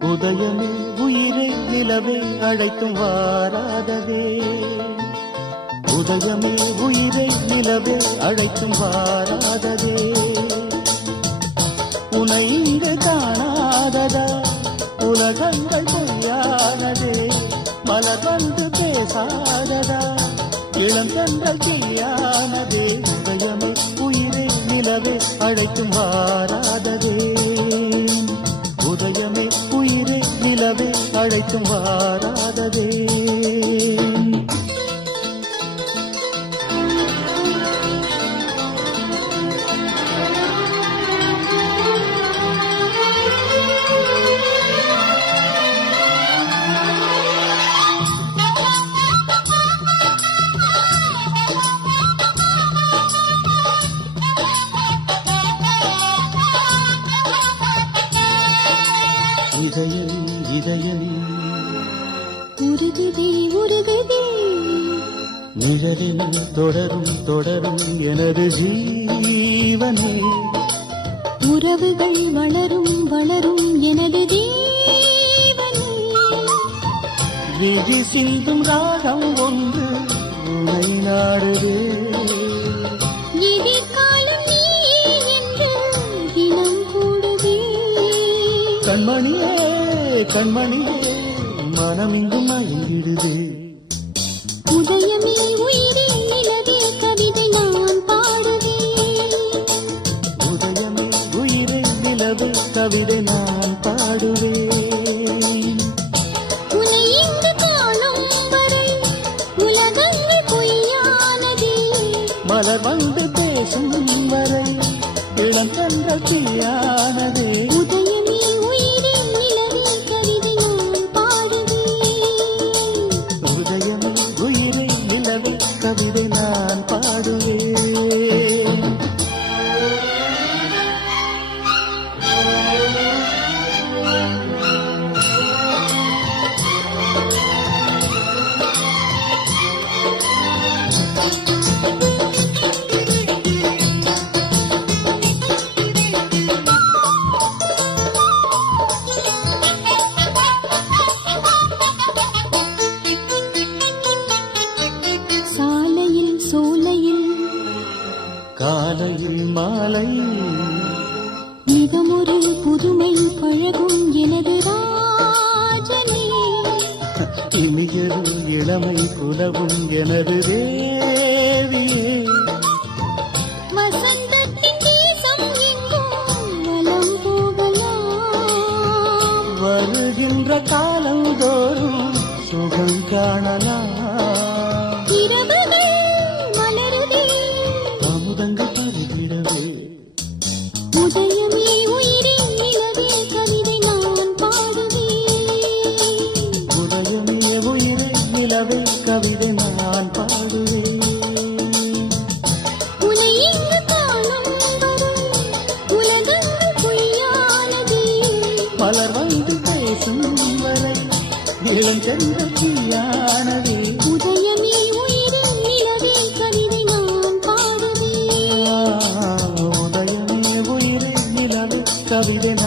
உதயமே உயிரை நிலவை அழைத்தும் வாராததே. உதயமே உயிரை நிலவே அழைத்தும் வாராததே. உனை இங்கு காணாததா? உலகங்கள் பொய்யானதே மலர் வந்து பேசாததா? இளந்தங்கள் தீயானதே உதயமே உயிரை நிலவே அழைத்தும் வாராததே. அழைத்தும் வாராததே இதயம் இதயம் உருகுதே நிழலில் தொடரும் தொடரும் எனது ஜீவனே. உறவுகள் வளரும் வளரும் எனது ஜீவனே. விழி சிந்தும் ராகம் ஒன்று உனை நாடுதே கண்மணியே கண்மணியே மனம் இங்கு மயங்கிடுதே உதயமே உயிரே நிலவே கவிதை நான் பாடுவேன். உன்னை இங்கு காணும் வரை உலகங்கள் பொய்யானதே. மலர் வந்து பேசும் வரை இளங்கன்ற தீயானதே. காலையில் மாலை. மிகமொரு புதுமை பழகும் எனது இனியரும் இளமை புலவும் எனது தேவியே. வருகின்ற காலந்தோறும் சுகம் காணலாம். பலர் வந்து பேசும் வரை இளஞ்சென்ற தீயானது vida